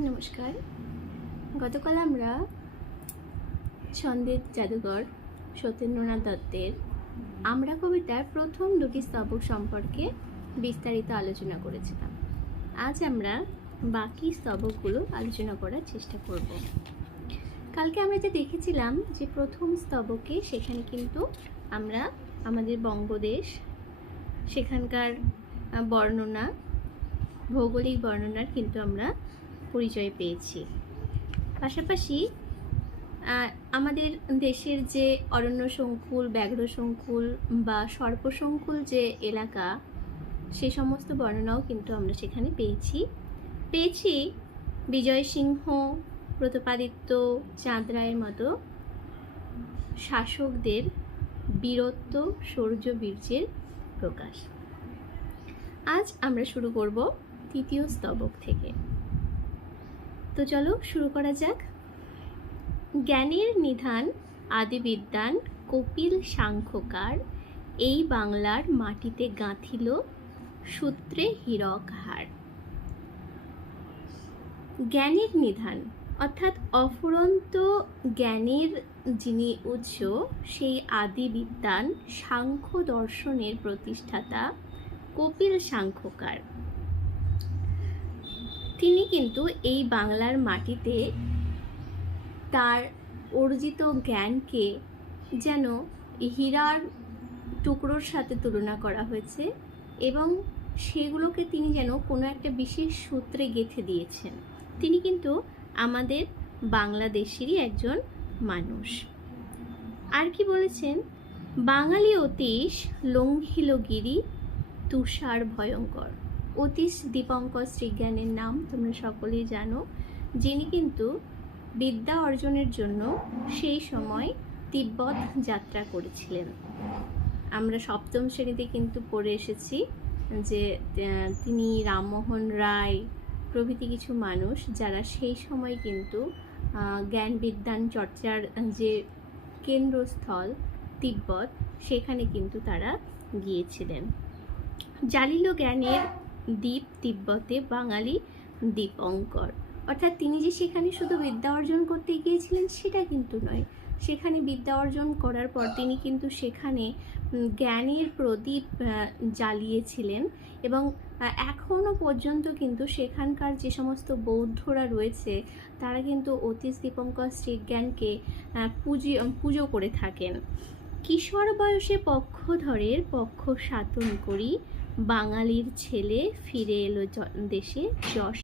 নমস্কার। গতকাল আমরা ছন্দের জাদুঘর সত্যেন্দ্রনাথ দত্তের আমরা কবিতার প্রথম দুটি স্তবক সম্পর্কে বিস্তারিত আলোচনা করেছিলাম। আজ আমরা বাকি স্তবকগুলো আলোচনা করার চেষ্টা করব। কালকে আমরা যে দেখেছিলাম যে প্রথম স্তবকে সেখানে কিন্তু আমরা আমাদের বঙ্গদেশ, সেখানকার বর্ণনা, ভৌগোলিক বর্ণনার কিন্তু আমরা পরিচয় পেয়েছি। পাশাপাশি আমাদের দেশের যে অরণ্য সংকুল, ব্যাঘ্র সংকুল বা সর্পসংকুল যে এলাকা, সে সমস্ত বর্ণনাও কিন্তু আমরা সেখানে পেয়েছি বিজয় সিংহ, প্রতাপাদিত্য, চাঁদ রায়ের মতো শাসকদের বীরত্ব, শৌর্য, বীর্যের প্রকাশ। আজ আমরা শুরু করব তৃতীয় স্তবক থেকে। তো চলো শুরু করা যাক। জ্ঞানের নিধান আদিবিদ্বান কপিল সাংখ্যকার এই বাংলার মাটিতে গাঁথিল সূত্রে হীরক হার। জ্ঞানের নিধান অর্থাৎ অফুরন্ত জ্ঞানের যিনি উৎস, সেই আদিবিদ্বান সাংখ্য দর্শনের প্রতিষ্ঠাতা কপিল সাংখ্যকার, তিনি কিন্তু এই বাংলার মাটিতে তার অর্জিত জ্ঞানকে যেন হীরার টুকরোর সাথে তুলনা করা হয়েছে এবং সেগুলোকে তিনি যেন কোনো একটা বিশেষ সূত্রে গেঁথে দিয়েছেন। তিনি কিন্তু আমাদের বাংলাদেশেরই একজন মানুষ। আর কি বলেছেন? বাঙালি অতীশ লঙ্ঘিল গিরি তুষার ভয়ঙ্কর। অতীশ দীপঙ্কর শ্রীজ্ঞানের নাম তোমরা সকলেই জানো, যিনি কিন্তু বিদ্যা অর্জনের জন্য সেই সময় তিব্বত যাত্রা করেছিলেন। আমরা সপ্তম শ্রেণীতে কিন্তু পড়ে এসেছি যে তিনি রামমোহন রায় প্রভৃতি কিছু মানুষ যারা সেই সময় কিন্তু জ্ঞান বিজ্ঞান চর্চার যে কেন্দ্রস্থল তিব্বত, সেখানে কিন্তু তারা গিয়েছিলেন। জ্বালিল জ্ঞানের দ্বীপ তিব্বতে বাঙালি দীপঙ্কর। অর্থাৎ তিনি যে সেখানে শুধু বিদ্যা অর্জন করতে গিয়েছিলেন সেটা কিন্তু নয়, সেখানে বিদ্যা অর্জন করার পর তিনি কিন্তু সেখানে জ্ঞানের প্রদীপ জ্বালিয়েছিলেন এবং এখনও পর্যন্ত কিন্তু সেখানকার যে সমস্ত বৌদ্ধরা রয়েছে তারা কিন্তু অতীশ দীপঙ্কর শ্রীজ্ঞানকে পুজো করে থাকেন। কিশোর বয়সে পক্ষধরের পক্ষ সাতন করি বাঙালির ছেলে ফিরে এলো দেশে যশ